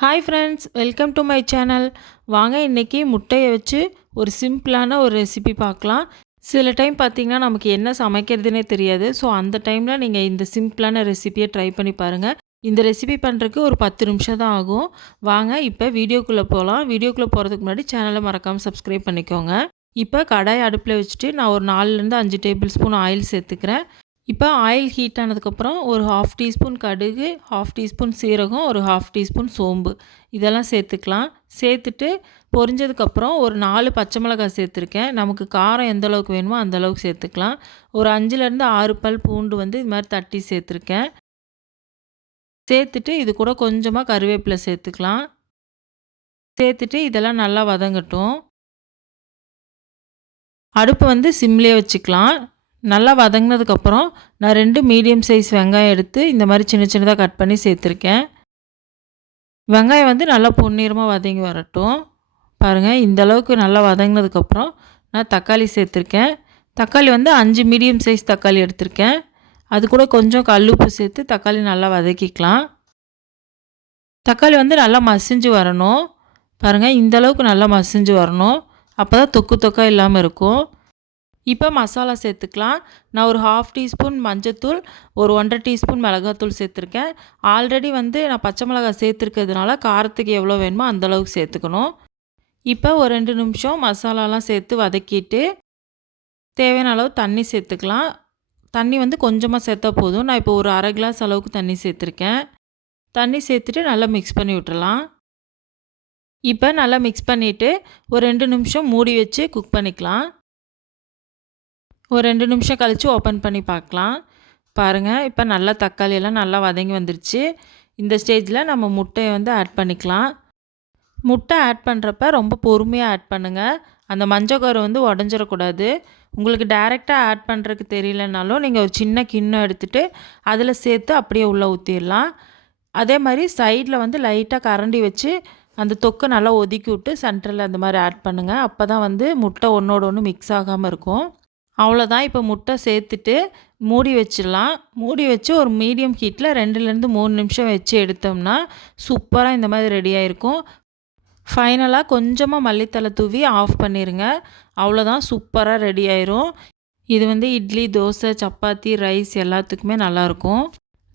Hi friends welcome to my channel வாங்க இன்றைக்கி முட்டையை வச்சு ஒரு சிம்பிளான ஒரு ரெசிபி பார்க்கலாம். சில டைம் பார்த்திங்கன்னா நமக்கு என்ன சமைக்கிறதுனே தெரியாது. ஸோ அந்த டைமில் நீங்கள் இந்த சிம்பிளான ரெசிபியை ட்ரை பண்ணி பாருங்கள் இந்த ரெசிபி பண்ணுறதுக்கு ஒரு பத்து நிமிஷம் தான் ஆகும். வாங்க இப்போ வீடியோக்குள்ளே போகலாம் வீடியோக்குள்ளே போகிறதுக்கு முன்னாடி சேனலை மறக்காமல் சப்ஸ்கிரைப் பண்ணிக்கோங்க. இப்போ கடாய் அடுப்பில் வச்சுட்டு நான் ஒரு நாலுலேருந்து அஞ்சு டேபிள் ஸ்பூன் ஆயில் சேர்த்துக்கிறேன். இப்போ ஆயில் ஹீட் ஆனதுக்கப்புறம் ஒரு ஹாஃப் டீஸ்பூன் கடுகு ஹாஃப் டீஸ்பூன் சீரகம் ஒரு ஹாஃப் டீஸ்பூன் சோம்பு. இதெல்லாம் சேர்த்துக்கலாம். சேர்த்துட்டு பொரிஞ்சதுக்கப்புறம் ஒரு நாலு பச்சை மிளகாய் சேர்த்துருக்கேன். நமக்கு காரம் எந்த அளவுக்கு வேணுமோ அந்த அளவுக்கு சேர்த்துக்கலாம். ஒரு அஞ்சுலேருந்து ஆறு பல் பூண்டு வந்து இது மாதிரி தட்டி சேர்த்துருக்கேன். சேர்த்துட்டு இது கூட கொஞ்சமாக கருவேப்பிலை சேர்த்துக்கலாம். சேர்த்துட்டு இதெல்லாம் நல்லா வதங்கட்டும். அடுப்பு வந்து சிம்லேயே வச்சுக்கலாம். நல்லா வதங்கினதுக்கப்புறம் நான் ரெண்டு மீடியம் சைஸ் வெங்காயம் எடுத்து இந்த மாதிரி சின்ன சின்னதாக கட் பண்ணி சேர்த்துருக்கேன். வெங்காயம் வந்து நல்லா பொன்னிறமாக வதங்கி வரட்டும். பாருங்கள் இந்த அளவுக்கு நல்லா வதங்கினதுக்கப்புறம் நான் தக்காளி சேர்த்துருக்கேன். தக்காளி வந்து அஞ்சு மீடியம் சைஸ் தக்காளி எடுத்திருக்கேன். அது கூட கொஞ்சம் கல்லுப்பு சேர்த்து தக்காளி நல்லா வதக்கிக்கலாம். தக்காளி வந்து நல்லா மசிஞ்சு வரணும். பாருங்கள் இந்த அளவுக்கு நல்லா மசிஞ்சு வரணும். அப்போ தான் தொக்கு தொக்காக இல்லாமல் இருக்கும். இப்போ மசாலா சேர்த்துக்கலாம். நான் ஒரு ஹாஃப் டீஸ்பூன் மஞ்சத்தூள் ஒரு ஒன்றரை டீஸ்பூன் மிளகாத்தூள் சேர்த்துருக்கேன். ஆல்ரெடி வந்து நான் பச்சை மிளகாய் சேர்த்துருக்கிறதுனால காரத்துக்கு எவ்வளோ வேணுமோ அந்தளவுக்கு சேர்த்துக்கணும். இப்போ ஒரு ரெண்டு நிமிஷம் மசாலாலாம் சேர்த்து வதக்கிட்டு தேவையான அளவு தண்ணி சேர்த்துக்கலாம். தண்ணி வந்து கொஞ்சமாக சேர்த்தா போதும். நான் இப்போ ஒரு அரை கிளாஸ் அளவுக்கு தண்ணி சேர்த்துருக்கேன். தண்ணி சேர்த்துட்டு நல்லா மிக்ஸ் பண்ணி விட்டுறலாம். இப்போ நல்லா மிக்ஸ் பண்ணிவிட்டு ஒரு ரெண்டு நிமிஷம் மூடி வச்சு குக் பண்ணிக்கலாம். ஒரு ரெண்டு நிமிஷம் கழித்து ஓப்பன் பண்ணி பார்க்கலாம். பாருங்கள் இப்போ நல்லா தக்காளியெல்லாம் நல்லா வதங்கி வந்துருச்சு. இந்த ஸ்டேஜில் நம்ம முட்டையை வந்து ஆட் பண்ணிக்கலாம். முட்டை ஆட் பண்ணுறப்ப ரொம்ப பொறுமையாக ஆட் பண்ணுங்கள் அந்த மஞ்சக்கரு வந்து உடஞ்சிடக்கூடாது. உங்களுக்கு டைரெக்டாக ஆட் பண்ணுறதுக்கு தெரியலனாலும் நீங்கள் ஒரு சின்ன கிண்ணம் எடுத்துகிட்டு அதில் சேர்த்து அப்படியே உள்ளே ஊற்றிடலாம் அதே மாதிரி சைடில் வந்து லைட்டாக கரண்டி வச்சு அந்த தொக்கை நல்லா ஒதுக்கி விட்டு சென்டரில் அந்த மாதிரி ஆட் பண்ணுங்கள் அப்போ தான் வந்து முட்டை ஒன்றோட ஒன்று மிக்ஸ் ஆகாமல் இருக்கும். அவ்வளோதான் இப்போ முட்டை சேர்த்துட்டு மூடி வச்சிடலாம். மூடி வச்சு ஒரு மீடியம் ஹீட்டில் ரெண்டுலேருந்து மூணு நிமிஷம் வச்சு எடுத்தோம்னா சூப்பராக இந்த மாதிரி ரெடியாக இருக்கும் ஃபைனலாக கொஞ்சமாக மல்லித்தலை தூவி ஆஃப் பண்ணிடுங்க அவ்வளோதான் சூப்பராக ரெடி ஆயிரும். இது வந்து இட்லி தோசை சப்பாத்தி ரைஸ் எல்லாத்துக்குமே நல்லாயிருக்கும்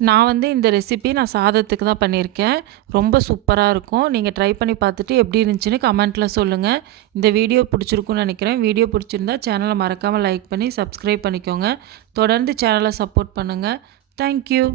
நான் வந்து இந்த ரெசிபி நான் சாதத்துக்கு தான் பண்ணியிருக்கேன். ரொம்ப சூப்பராக இருக்கும். நீங்கள் ட்ரை பண்ணி பார்த்துட்டு எப்படி இருந்துச்சுன்னு கமெண்ட்டில் சொல்லுங்கள் இந்த வீடியோ பிடிச்சிருக்குன்னு நினைக்கிறேன். வீடியோ பிடிச்சிருந்தா சேனலை மறக்காமல் லைக் பண்ணி சப்ஸ்கிரைப் பண்ணிக்கோங்க. தொடர்ந்து சேனலை சப்போர்ட் பண்ணுங்கள் தேங்க்யூ